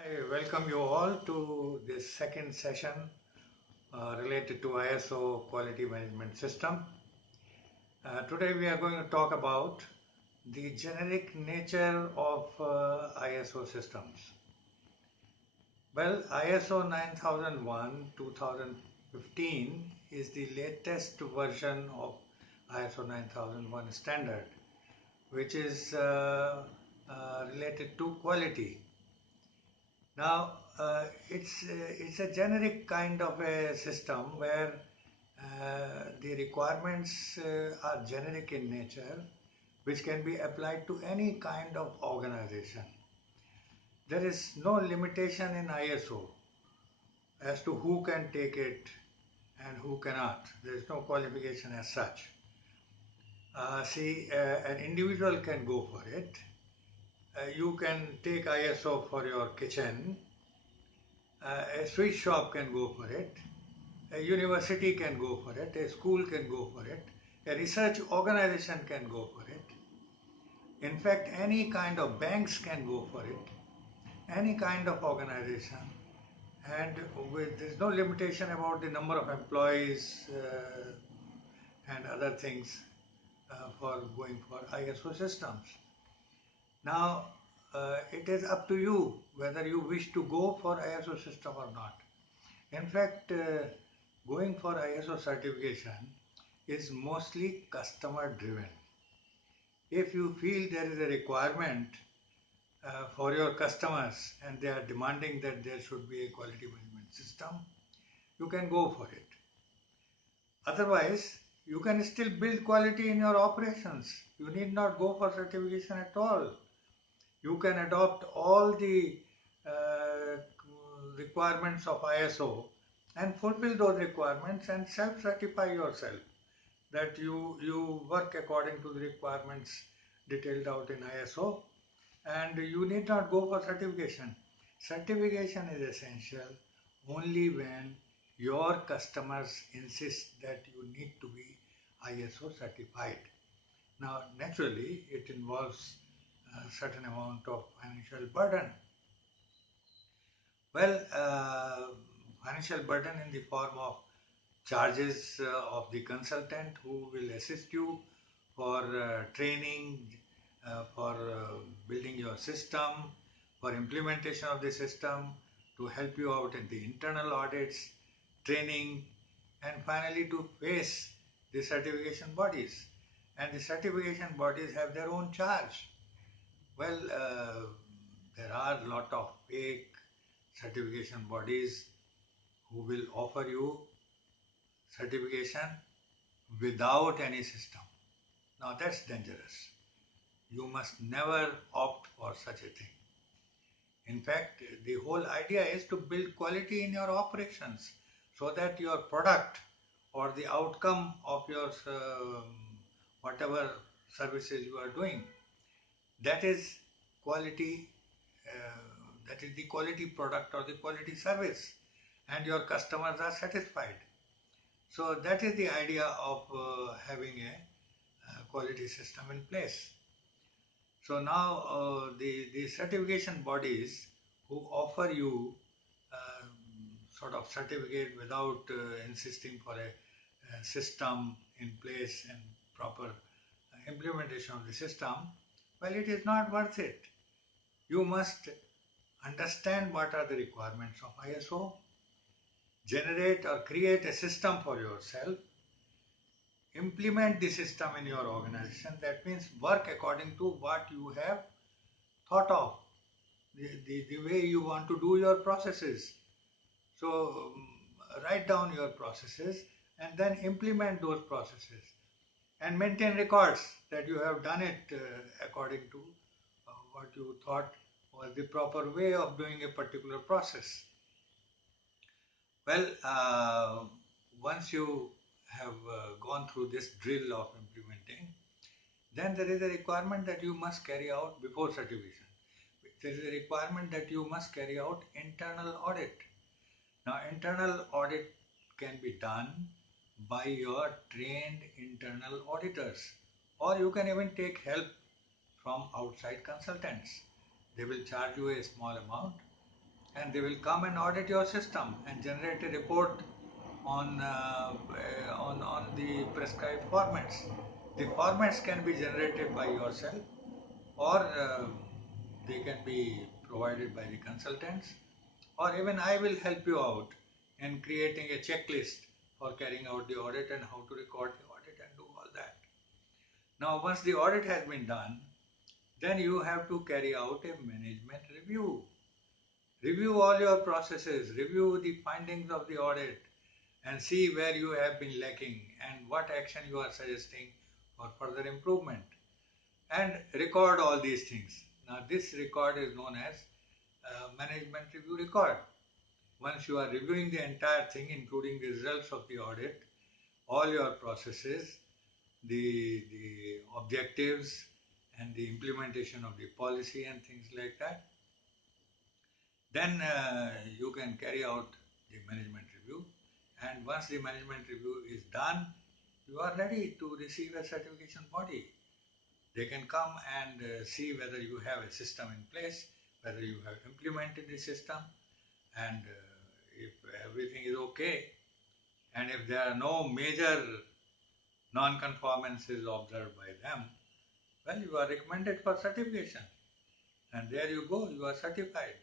I welcome you all to this second session related to ISO Quality Management System. Today we are going to talk about the generic nature of ISO systems. Well, ISO 9001 2015 is the latest version of ISO 9001 standard, which is related to quality. Now, it's a generic kind of a system where the requirements are generic in nature, which can be applied to any kind of organization. There is no limitation in ISO as to who can take it and who cannot. There is no qualification as such. An individual can go for it. You can take ISO for your kitchen. A sweet shop can go for it, a university can go for it, a school can go for it, a research organization can go for it. In fact, any kind of banks can go for it, any kind of organization, and there's no limitation about the number of employees and other things for going for ISO systems. Now, it is up to you whether you wish to go for ISO system or not. In fact, going for ISO certification is mostly customer driven. If you feel there is a requirement for your customers and they are demanding that there should be a quality management system, you can go for it. Otherwise, you can still build quality in your operations. You need not go for certification at all. You can adopt all the uh, requirements of ISO and fulfill those requirements and self-certify yourself that you work according to the requirements detailed out in ISO, and you need not go for certification. Certification is essential only when your customers insist that you need to be ISO certified. Now, naturally, it involves a certain amount of financial burden. Well, financial burden in the form of charges of the consultant who will assist you for training, for building your system, for implementation of the system, to help you out in the internal audits, training, and finally to face the certification bodies. And the certification bodies have their own charge. Well, there are a lot of fake certification bodies who will offer you certification without any system. Now that's dangerous. You must never opt for such a thing. In fact, the whole idea is to build quality in your operations so that your product or the outcome of your whatever services you are doing, that is quality, that is the quality product or the quality service, and your customers are satisfied. So that is the idea of having a quality system in place. So now the certification bodies who offer you sort of certificate without insisting for a system in place and proper implementation of the system, well, it is not worth it. You must understand what are the requirements of ISO, generate or create a system for yourself, implement the system in your organization. That means work according to what you have thought of, the way you want to do your processes. So write down your processes and then implement those processes and maintain records that you have done it according to what you thought was the proper way of doing a particular process. Well, once you have gone through this drill of implementing, then there is a requirement that you must carry out before certification. There is a requirement that you must carry out internal audit. Now, internal audit can be done by your trained internal auditors, or you can even take help from outside consultants. They will charge you a small amount and they will come and audit your system and generate a report on the prescribed formats. The formats can be generated by yourself, or they can be provided by the consultants, or even I will help you out in creating a checklist for carrying out the audit and how to record the audit and do all that. Now, once the audit has been done, then you have to carry out a management review. Review all your processes, review the findings of the audit, and see where you have been lacking and what action you are suggesting for further improvement. And record all these things. Now, this record is known as management review record. Once you are reviewing the entire thing, including the results of the audit, all your processes, the objectives, and the implementation of the policy and things like that, then you can carry out the management review. And once the management review is done, you are ready to receive a certification body. They can come and see whether you have a system in place, whether you have implemented the system, and if everything is okay, and if there are no major non-conformances observed by them, well, you are recommended for certification. And there you go, you are certified.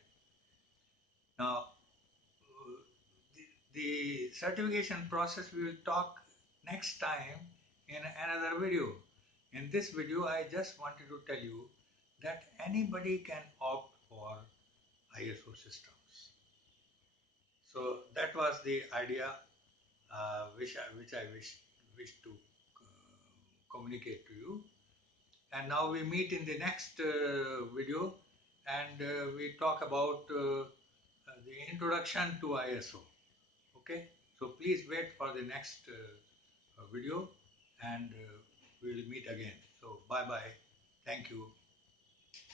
Now, the certification process we will talk next time in another video. In this video, I just wanted to tell you that anybody can opt for ISO systems. So that was the idea which I wish to communicate to you. And now we meet in the next video, and we talk about the introduction to ISO. Okay, so please wait for the next video, and we will meet again. So bye bye. Thank you.